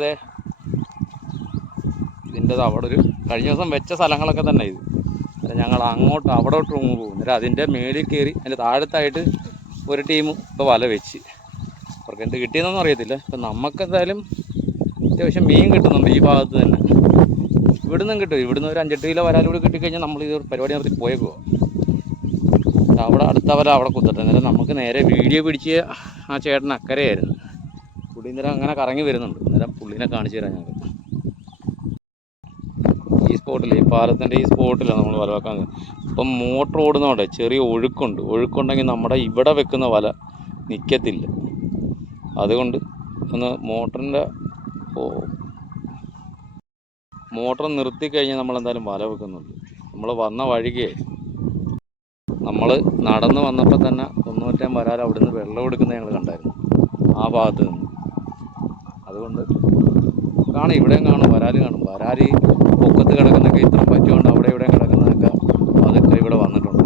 നമ്മളിതേ ഇതിൻ്റെത് അവിടെ ഒരു കഴിഞ്ഞ ദിവസം വെച്ച സ്ഥലങ്ങളൊക്കെ തന്നെ ഇത്. ഞങ്ങൾ അങ്ങോട്ട് അവിടോട്ട് റൂം പോകും. എന്നിട്ട് അതിൻ്റെ മേളിൽ കയറി അതിൻ്റെ താഴത്തായിട്ട് ഒരു ടീം ഇപ്പോൾ വല വെച്ച്. അവർക്ക് എന്ത് കിട്ടിയെന്നൊന്നും അറിയത്തില്ല. ഇപ്പം നമുക്കെന്തായാലും അത്യാവശ്യം മീൻ കിട്ടുന്നുണ്ട് ഈ ഭാഗത്ത് തന്നെ. ഇവിടുന്നും കിട്ടും. ഇവിടുന്ന് ഒരു 5-8 കിലോ വരാലൂടെ കിട്ടിക്കഴിഞ്ഞാൽ നമ്മൾ ഇത് പരിപാടി നടത്തി പോയേക്കുമോ. അവിടെ അടുത്ത വല അവിടെ കുത്തട്ടെ. അന്നേരം നമുക്ക് നേരെ വീഡിയോ പിടിച്ച് ആ ചേട്ടൻ അക്കരയായിരുന്നു. പുള്ളി ഇന്നേരം അങ്ങനെ കറങ്ങി വരുന്നുണ്ട്. അന്നേരം പുള്ളിനെ കാണിച്ചു തരാം ഞങ്ങൾക്ക്. ഈ സ്പോട്ടിൽ, ഈ പാലത്തിൻ്റെ ഈ സ്പോട്ടിലാണ് നമ്മൾ വല വെക്കാൻ. ഇപ്പം മോട്ടർ ഓടുന്നതുകൊണ്ട് ചെറിയ ഒഴുക്കുണ്ടെങ്കിൽ നമ്മുടെ ഇവിടെ വെക്കുന്ന വല നിൽക്കത്തില്ല. അതുകൊണ്ട് ഒന്ന് മോട്ടർ നിർത്തിക്കഴിഞ്ഞാൽ നമ്മളെന്തായാലും വല വെക്കുന്നുണ്ട്. നമ്മൾ വന്ന വഴിക്ക് നമ്മൾ നടന്ന് വന്നപ്പോൾ തന്നെ 90 വരാൽ അവിടുന്ന് വെള്ളം എടുക്കുന്നത് ഞങ്ങൾ കണ്ടായിരുന്നു ആ ഭാഗത്ത് നിന്ന്. അതുകൊണ്ട് ഇവിടെയും കാണും വരാൽ കാണും. വരാൽ പൊക്കത്ത് കിടക്കുന്നൊക്കെ ഇത്ര പറ്റുകൊണ്ട് അവിടെ ഇവിടെയും കിടക്കുന്നതൊക്കെ അതൊക്കെ ഇവിടെ വന്നിട്ടുണ്ട്.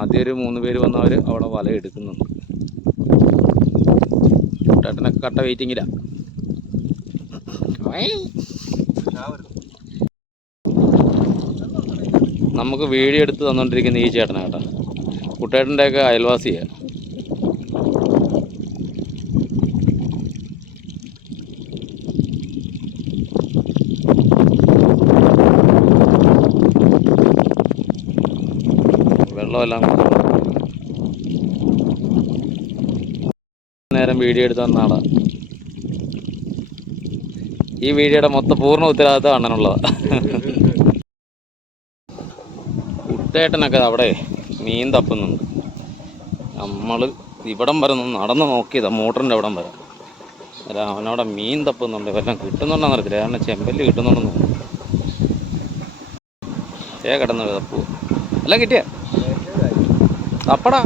ആദ്യം ഒരു 3 പേര് വന്നവർ അവിടെ വല എടുക്കുന്നുണ്ട്. ചേട്ടനൊക്കെ കട്ട വെയിറ്റിങ്ങില്ല. നമുക്ക് വീഡിയോ എടുത്ത് തന്നുകൊണ്ടിരിക്കുന്ന ഈ ചേട്ടനാണ് കേട്ടോ. കുട്ടേട്ടൻ്റെയൊക്കെ അയൽവാസിയാണ്. വെള്ളമെല്ലാം നേരം വീഡിയോ എടുത്ത് തന്നാണ്. ഈ വീഡിയോയുടെ മൊത്തം പൂർണ്ണ ഉത്തരവാദിത്വം അണ്ണനുള്ളതാണ്. കുട്ടേട്ടനൊക്കെ അവിടെ മീൻ തപ്പുന്നുണ്ട്. നമ്മൾ ഇവിടം വരെ ഒന്ന് നടന്ന് നോക്കിയതാണ്, മോട്ടറിൻ്റെ അവിടം വരെ. അവനവിടെ മീൻ തപ്പുന്നുണ്ട്. വല്ലതും കിട്ടുന്നുണ്ടെന്ന് അറിയത്തില്ല. കാരണം ചെമ്പല്ലി കിട്ടുന്നുണ്ടെന്ന് തോന്നുന്നു. കിടന്ന് തപ്പു എല്ലാം കിട്ടിയ തപ്പടാ,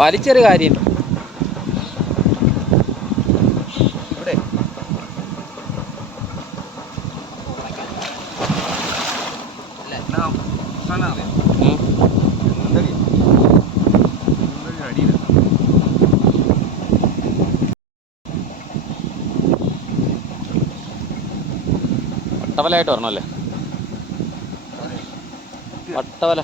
വലിച്ചൊരു കാര്യം. വട്ടവലായിട്ട് വരണമല്ലേ? വട്ടവല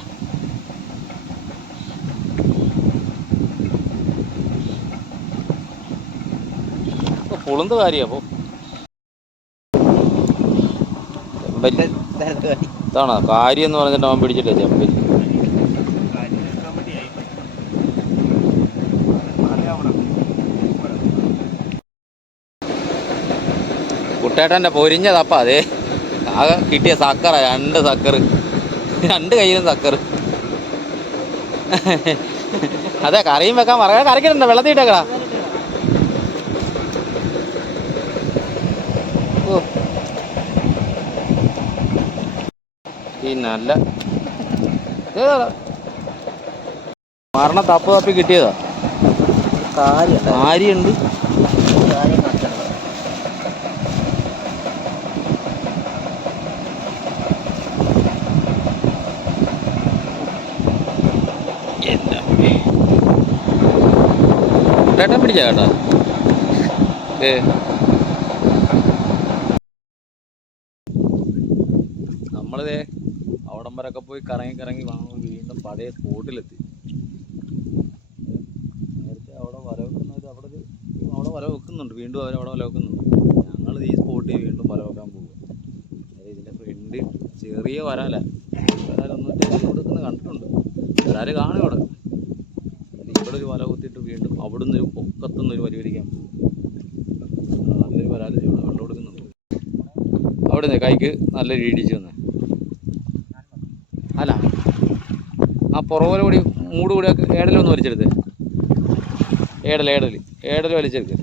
പുളുന്ത് കാര്യമാണ്. അപ്പോൾ ചെമ്പല്ലി ഇതാണോ കാര്യം എന്ന് പറഞ്ഞിട്ട് അവൻ പിടിച്ചിട്ടേ ചെമ്പല്ലി. കുട്ടേട്ടൻ്റെ പൊരിഞ്ഞ തപ്പ അതേ ആകെ കിട്ടിയ സക്കറ. 2 സക്കറ്, 2 കയ്യിലും സക്കറ്. അതെ കറിയും വെക്കാൻ പറയാൻ കറിക്കുന്നുണ്ടോ? വെള്ളത്തിൽ ഇട്ടേക്കടാ. പിന്നല്ല മരണ തപ്പ് തപ്പി കിട്ടിയതാ. കാര്യമുണ്ട്. ചേട്ടൻ പിടിച്ച കേട്ടോ. നമ്മളിതേ അവിടം വരെയൊക്കെ പോയി കറങ്ങി വാങ്ങും. വീണ്ടും പഴയ സ്പോട്ടിലെത്തി. നേരത്തെ അവിടെ വല വെക്കുന്നവർ അവിടെ വല വെക്കുന്നുണ്ട്. വീണ്ടും അവരവിടെ വല വെക്കുന്നുണ്ട്. ഞങ്ങൾ ഈ സ്പോട്ടിൽ വീണ്ടും വല വെക്കാൻ പോകും. ഇതിൻ്റെ ഫ്രണ്ട് ചെറിയ വരാലൊന്നും കൊടുക്കുന്നത് കണ്ടിട്ടുണ്ട്. വരാൽ കാണും ഇവിടെ. ഇവിടെ ഒരു വല കുത്തിയിട്ട് വീണ്ടും അവിടുന്ന് ഒരു പൊക്കത്തുനിന്നൊരു വലി വലിക്കാൻ പോകും. നല്ലൊരു വരാൽ ഇവിടെ കണ്ടു കൊടുക്കുന്നുണ്ട്. അവിടെ നിന്ന് കൈക്ക് നല്ലൊരു ഇടിച്ചു തന്നെ. അല്ല ആ പുറകോല കൂടി മൂട് കൂടി ഏടലൊന്ന് വലിച്ചെടുത്ത്. ഏടൽ വലിച്ചെടുത്ത്.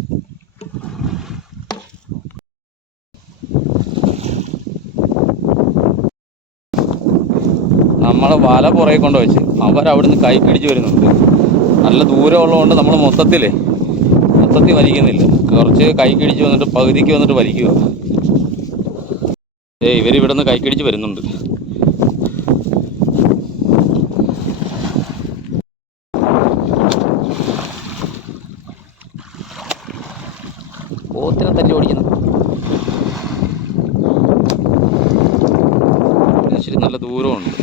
നമ്മൾ വല പുറകെ കൊണ്ട് വെച്ച് അവരവിടുന്ന് കൈക്കിടിച്ച് വരുന്നുണ്ട്. നല്ല ദൂരമുള്ളതുകൊണ്ട് നമ്മൾ മൊത്തത്തിൽ വലിക്കുന്നില്ല. കുറച്ച് കൈക്കിടിച്ച് വന്നിട്ട് പകുതിക്ക് വന്നിട്ട് വലിക്കുക. ഇവരിവിടെ നിന്ന് കൈക്കിടിച്ച് വരുന്നുണ്ട്. നല്ല ദൂരമുണ്ട്.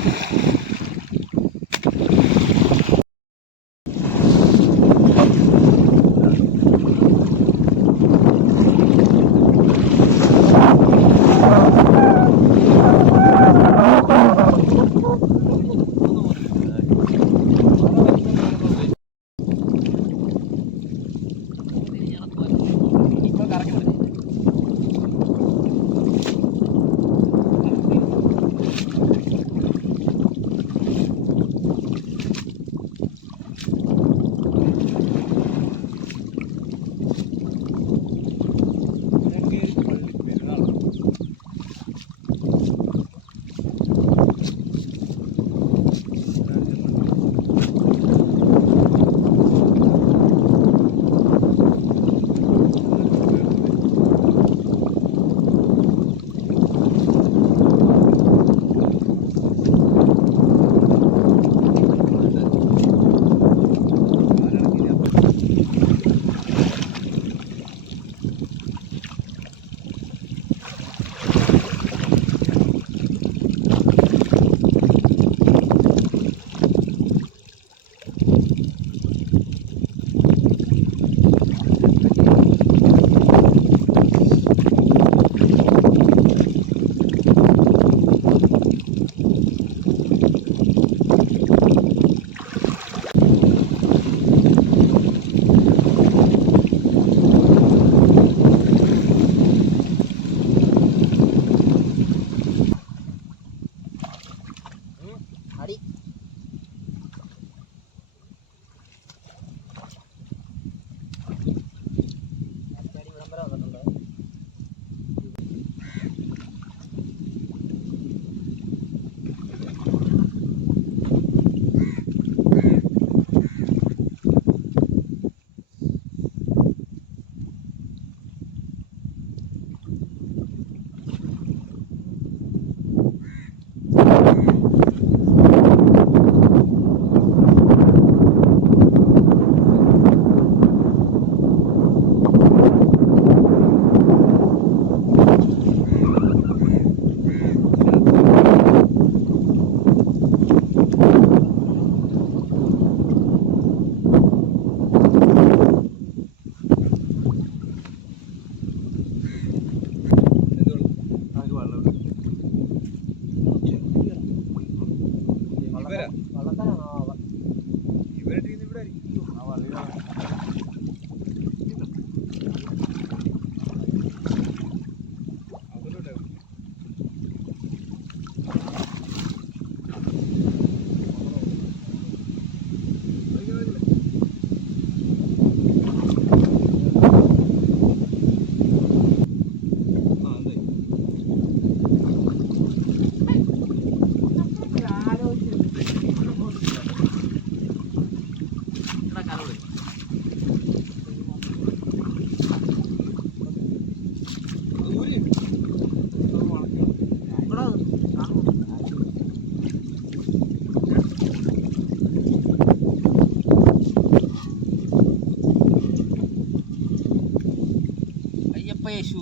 യേശു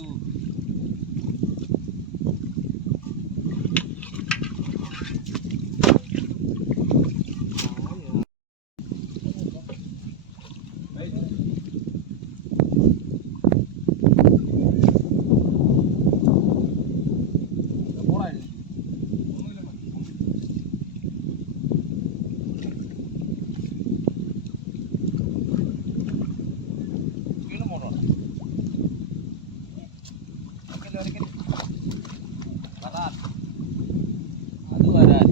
അത് വരാൻ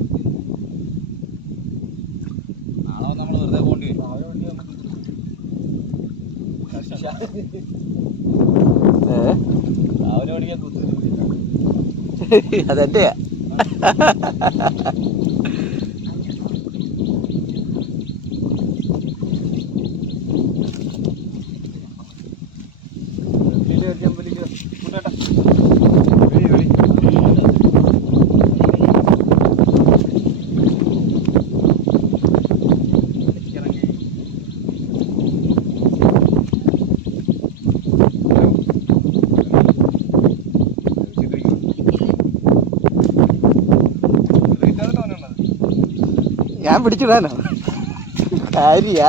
നാളെ നമ്മൾ വെറുതെ പോണ്ടി വരും. രാവിലെ ഓടിക്കാൻ കുത്തു അതെന്റെയാ. ഞാൻ പിടിച്ചിടാനോ കാര്യ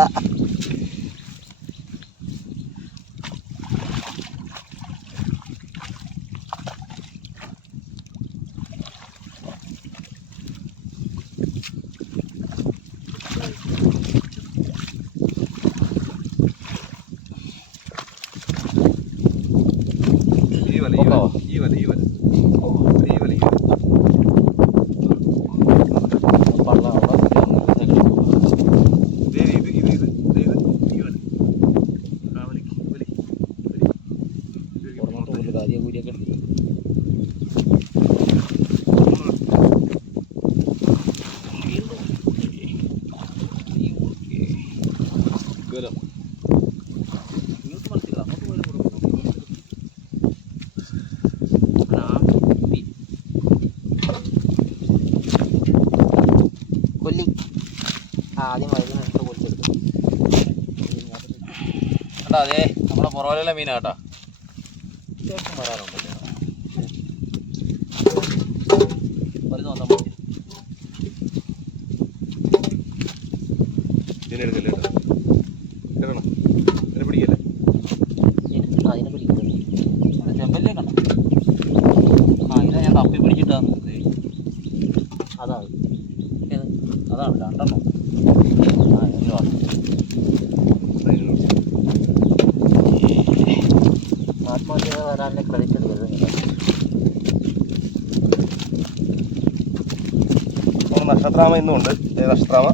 കൊല്ലി ആദ്യം വൈകുന്നേരം കൊല്ലെടുത്തു കേട്ടാ അതെ നമ്മുടെ പുറകിലുള്ള മീനാ കേട്ടാ അത്യാവശ്യം വരാറുണ്ടല്ലോ ഒരു നോക്കാൻ പറ്റും പിടിക്കല്ലേ അതിനെ പിടിക്കുന്നത് ചെമ്പല്ലേ കണ്ട ആ ഇതിനെ ഞാൻ തപ്പി പിടിച്ചിട്ടാന്ന് അതാണ് അതാണ് രണ്ടെണ്ണം ആ ഇതിന് വാ ആത്മഹത്യ വരാൻ്റെ ക്രെഡിറ്റ് എടുക്കരുത് നക്ഷത്രാമ ഇന്നും ഉണ്ട് നക്ഷത്രാമ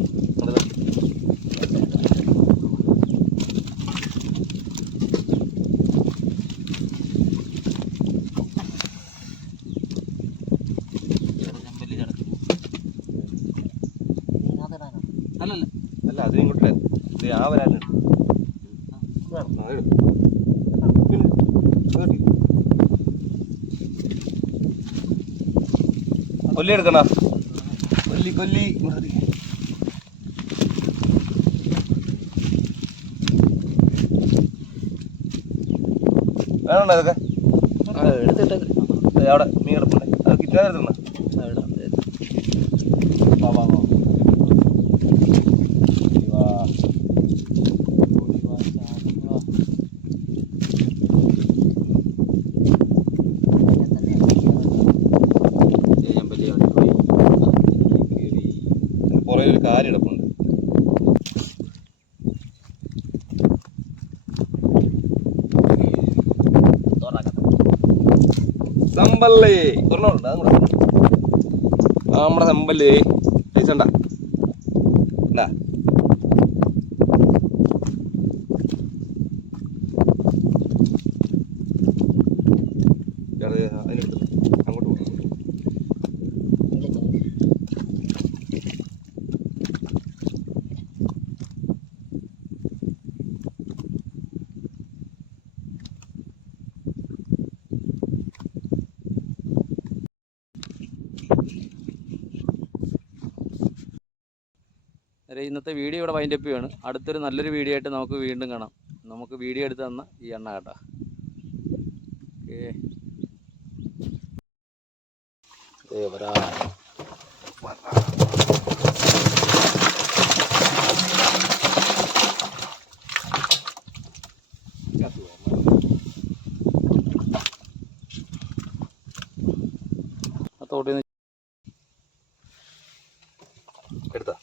അല്ലല്ല അല്ല അതിനും ഇങ്ങോട്ട് ആ വരാനുണ്ട് കൊല്ലി എടുക്കണ കൊല്ലി കൊല്ലി വേണോ അതൊക്കെ എടുത്തിട്ട് അവിടെ മീൻ കിടപ്പുണ്ട് അത് കിട്ടാതിരുന്ന വാ വാ വാ പുറകെ ഒരു കാര്യം കിടപ്പുണ്ട് സമ്പല്ലേ ഒരെണ്ണമുണ്ട് അതും കൂടെ നമ്മുടെ സമ്പല്ലേ പൈസ ഉണ്ടാ അതിനെടുത്ത് അങ്ങോട്ട് പോകും ഇന്നത്തെ വീഡിയോ ഇവിടെ വൈൻഡപ്പ് ചെയ്യുകയാണ്. അടുത്തൊരു നല്ലൊരു വീഡിയോ ആയിട്ട് നമുക്ക് വീണ്ടും കാണാം. നമുക്ക് വീഡിയോ എടുത്ത് തന്ന ഈ എണ്ണ കേട്ടോ. തോട്ടിൽ നിന്ന് എടുത്താ